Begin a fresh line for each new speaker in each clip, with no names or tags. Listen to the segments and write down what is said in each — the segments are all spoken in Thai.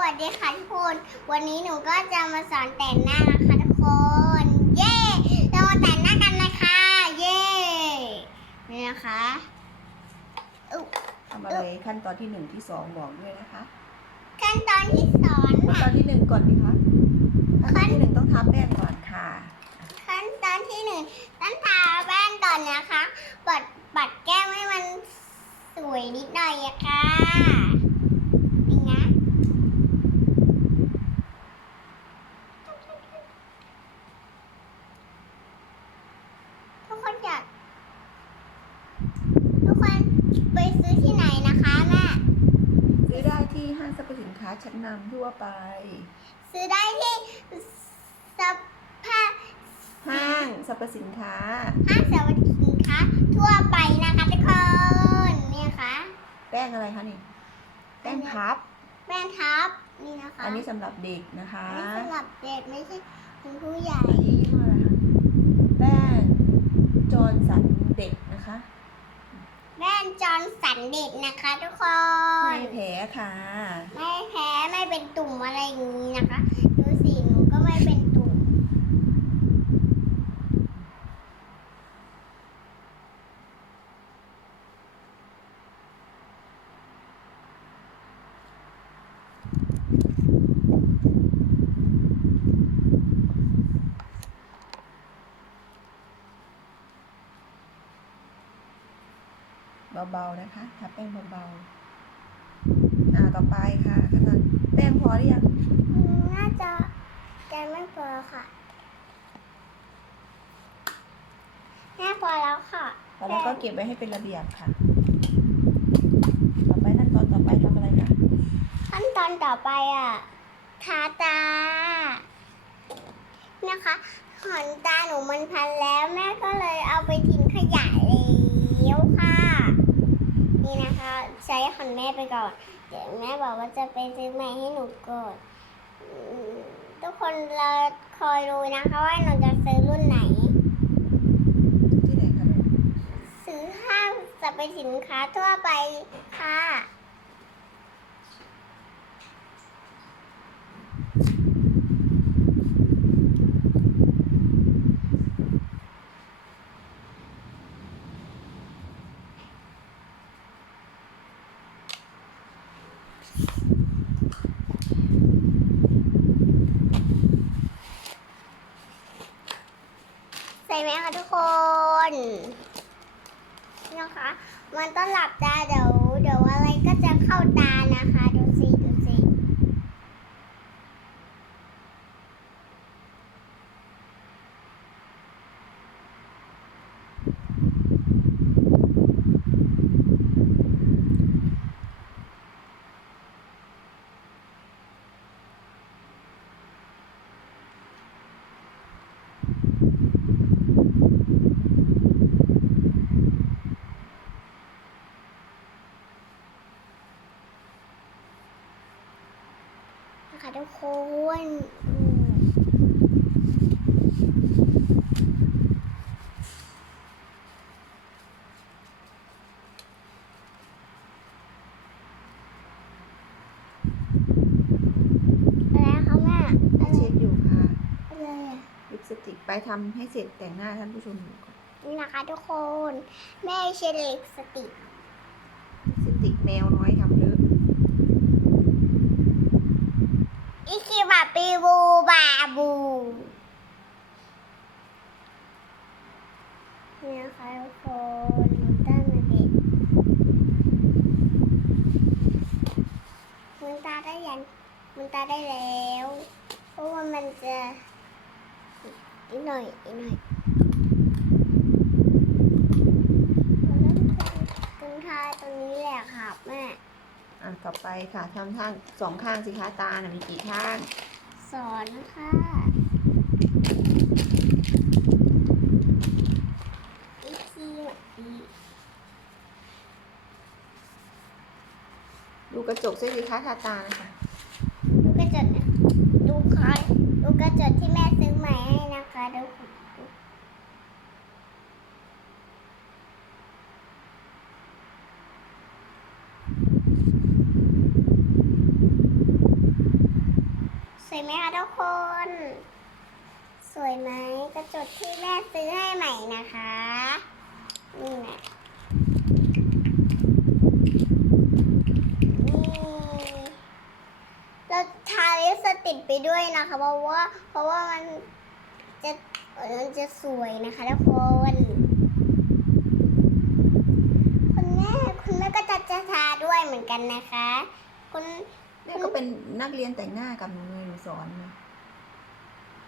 วัสดีค่ะทุกคน วันนี้หนูก็จะมาสอนแต่งหน้านะคะทุกคน เย้เรามาแต่งหน้ากันนะคะ เย้ นี่นะคะอุ๊ย
ทำอะไรขั้นตอนที่หนึ่งที่สองบอกด้วยนะคะ
ขั้นตอนที่สอน
ขั้น
ค่ะ
ตอนที่หนึ่งก่อนดีคะขั้นตอนที่หนึ่งต้องทาแป้งก่อนค่ะ
ขั้นตอนที่หนึ่งต้องทาแป้งก่อนนะคะ ปัดปัดแก้มให้มันสวยนิดหน่อยอะค่ะนี่นะทุกคนอยากทุก คนไปซื้อที่ไหนนะคะแม่
ซื้อได้ที่ห้างสรรพสินค้าชั้นนำทั่วไป
ซื้อได้ที่สภา
ห้างสรรพสินค้า
ห้างสรรพสินค้าทั่วไปนะคะทุกคนนี่นะคะ
แป้งอะไรคะนี่ แป้งพับ
แป้งทับนี่นะคะ
อันนี้สำหรับเด็กนะคะ
อันนี้สำหรับเด็กไม่ใช่คุณผู้ใหญ่
อันนี้ยี่ห้ออะไรคะแป้งจอร์นสันเด็กนะคะ
แป้งจอร์นสันเด็ดนะคะทุกคน
ไม่แพ้ค่ะ
ไม่แพ้ไม่เป็นตุ่มอะไรอย่างนี้นะคะดูสิหนูก็ไม่เป็นตุ่ม
เบาๆนะคะทาแป้งเบาๆอ่าต่อไปค่ะขั้นตอนแป้งพอหรือยัง
อืมน่าจะแกไม่พอค่ะแม่พอแล้วค่ะ
แล้วก็เก็บไว้ให้เป็นระเบียบค่ะ ต่อไปขั้นตอนต่อไปทำอะไรคะ
ขั้นตอนต่อไปอะทาตานะคะขนตาหนูมันพันแล้วแม่ก็เลยเอาไปทิ้งขยะแล้วค่ะ นี่นะคะ ใช้ของแม่ไปก่อน เดี๋ยวแม่บอกว่าจะไปซื้อใหม่ให้หนูก่อนอืมทุกคนเราคอยดูนะคะว่าหนูจะซื้อรุ่นไหน
ที่ไหนคะลูก
ซื้อห้างสรรพสินค้าทั่วไปค่ะ ไหมคะทุกคนนะคะ มันต้องหลับตาเดี๋ยวเดี๋ยวอะไรก็จะเข้าตานะคะ ดูสิดูสินะคะ ทุกคนอืมอะไรคะแม่อะไร
เช็ดอยู่ค่ะ
อะไรอะ
ลิปสติกไปทำให้เสร็จแต่งหน้าท่านผู้ชมดูก่อน
นี่นะคะทุกคน แม่เชดลิปสติก
ลิปสติกแมวน้อยทำเลอะ
อิคิบะ ปีบูบาบูนี่นะคะทุกคนมันต้นมาเด็ดมันตาได้ยังมันตาได้แล้ว เพราะว่ามันจะอีกหน่อยอีกหน่อยมันเริ่มตรงท้ายตรงนี้แหละค่ะแม่
อะ ต่อไปค่ะทำข้างสองข้างสิคะตาน่ะมีกี่ข้าง
สอนนะคะอีกทีอีก
ดูกระจกซิสิคะทาตานะคะ
ดูกระจกนะดูคอยดูกระจกที่แม่ซื้อใหม่ให้นะคะดู วยไหมคะทุกคน สวยไหมกระจกที่แม่ซื้อให้ใหม่นะคะ นี่นะนี่เราทาลิปสติกไปด้วยนะคะ เพราะว่า เพราะว่ามันจะมันจะสวยนะคะทุกคนคุณแม่คุณแม่ก็จะจะทาด้วยเหมือนกันนะคะ คุณ
เนี่ยก็เป็นนักเรียนแต่งหน้ากับหนูเลยหนูสอนนะ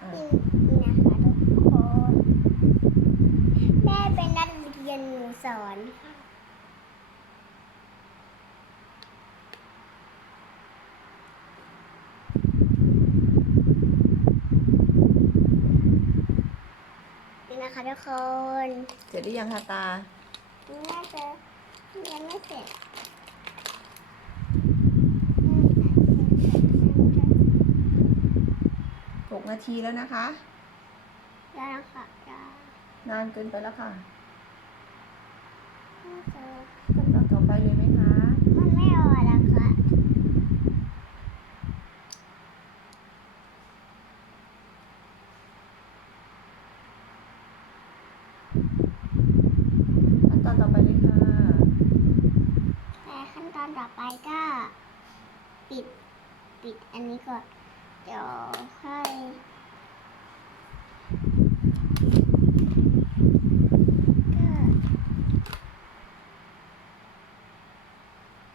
อะ
นี่นี่นะคะทุกคน แม่เป็นนักเรียนหนูสอนค่ะนี่นะคะทุกคน
เสร็จหรือยังคะตา
น่าจะยังไม่เสร็จ
หกนา ทีแล้วนะคะ
ได้แล้วค่ะได้
นานเกินไปแล้วค่ะ
น่าจะ
ขั้นตอนต่อไปเลยไหมคะ
มันไม่ออกแล้วค่ะ
ขั้นตอนต่อไปเลยค่ะ
แต่ขั้นตอนต่อไปก็ ปิด ปิดอันนี้ก่อนเดี๋ยวค่อยก็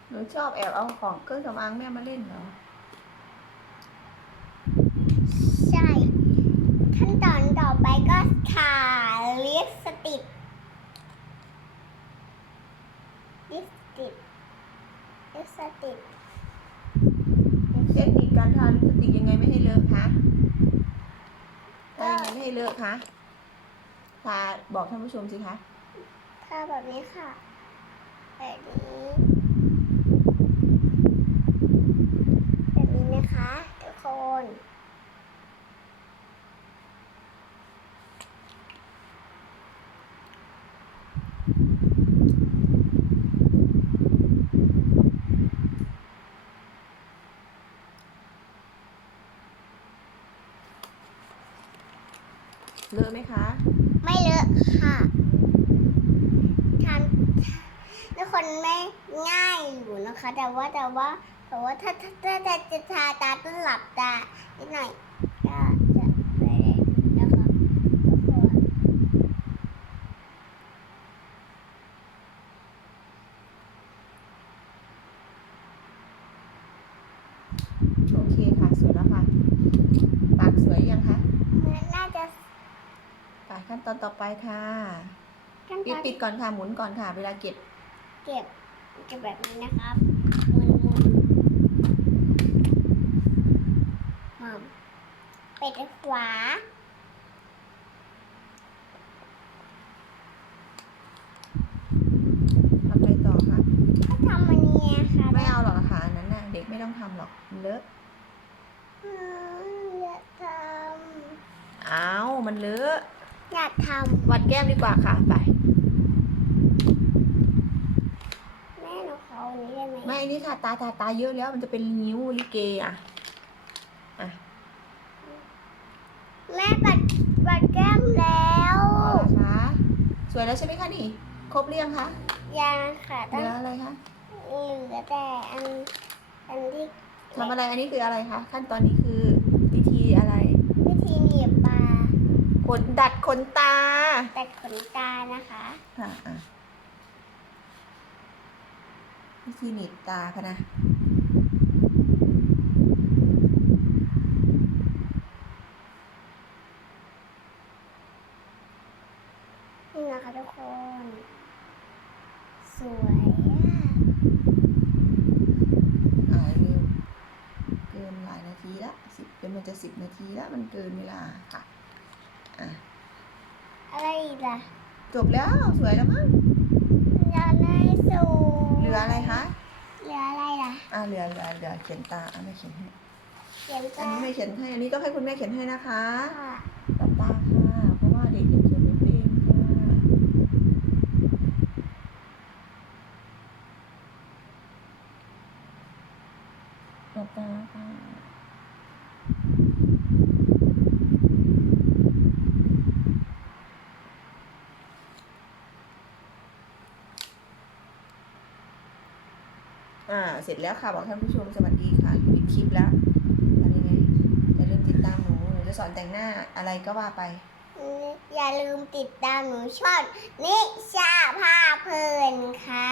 หนูชอบแอบเอาของเครื่องสำอางแม่มาเล่นเหรอ
ใช่ ขั้นตอนต่อไปก็ทาลิปสติกลิปสติกลิปสติก
เทคนิคการทาลิปสติกยังไงไม่ให้เลอะคะทายังไงไม่ ให้เลอะคะทาบอกท่านผู้ชมสิคะ
ทาแบบนี้ค่ะแบบนี้แบบนี้นะคะทุกคน
เลอะไหมคะ
ไม่เลอะค่ะทำทุกคนไม่ง่ายอยู่นะคะ แต่ว่าแต่ว่าแต่ว่าถ้าถ้าถ้าจะจะทาตาต้องหลับตานิดหน่อยก็จะไปเลยนะคะทุกคน
โอเคค่ะสวยแล้วค่ะปากสวยยังคะ
มันน่าจะ
ไปขั้นตอนต่อไปค่ะ
ขั้นต
ปิด
อน
ปิดก่อนค่ะหมุนก่อนค่ะ เวลาเก็บ
เก็บเก็บแบบนี้นะครับหมุนหมุนหมุนปิดขวา
ทำอะไรต่อคะ
ก็ทำมันนี้ค่ะ
ไม่เอาหรอกค่ะอันนั้นน่ะเด็กไม่ต้องทำหรอกมันเลอะ
อืมอยากท
อ้าวมันเลอะำ
อยากท
วัดแก้มดีกว่าค่ะไปำ
แม่หนูขออันนี้ได้ไหม
ไม่อันนี่ค่ะตาตาตาเยอะแล้วมันจะเป็นนิ้วลิเกอะอะ
แม่ปัดปัดแก้มแล้ว
เอาละคะสวยแล้วใช่ไหมคะนี่ ครบเรียงคะ
ยังค่ะ
เห
ต้อง
ลืออะไรคะ
เหลือแต่อันอันที่
ทำอะไรอันนี้คืออะไรคะขั้นตอนนี้คือวิธีอะไร
วิธีหนีบปลา
ขนดัดขนตา
ตัดขนตานะคะ
ค่ะอะวิธีหนีบตาค่ะนะ
นี่นะคะทุกคน สวยอะ
อ่าเร็วเกินหลายนาทีละสิบเป็นมันจะสิบนาทีแล้วมันเกินเวลาค่ะอะ
อะไรอีกล่ะ
จบแล้วสวยแล้วมั้ง
อยากได้สู
เหลืออะไรคะ
เหลืออะไรล่ะ
อ่าเหลือเหลือเหลือเขียนตาอะไม่เขียนให้
เขียน
อัน
ตา
นี้ไม่เขียนให้อันนี้ต้องให้คุณแม่เขียนให้นะคะ
ค่ะ
หลับตาค่ะเพราะว่าเด็กยังเขียนไม่เป็นค่ะหลับตาค่ะ เสร็จแล้วค่ะ บอกท่านผู้ชมสวัสดีค่ะปิดคลิปแล้วทำยังไงอย่าลืมติดตามหนูหนูจะสอนแต่งหน้าอะไรก็ว่าไป
อย่าลืมติดตามหนูช่องนิชาพาเพลินค่ะ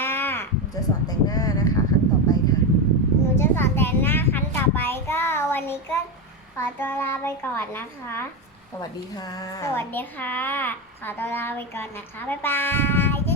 หนูจะสอนแต่งหน้านะคะ ครั้งต่อไปค่ะ
หนูจะสอนแต่งหน้าครั้งต่อไปก็วันนี้ก็ขอตัวลาไปก่อนนะคะ
สวัสดีค่ะ
สวัสดีค่ะ ขอตัวลาไปก่อนนะคะ บ๊ายบาย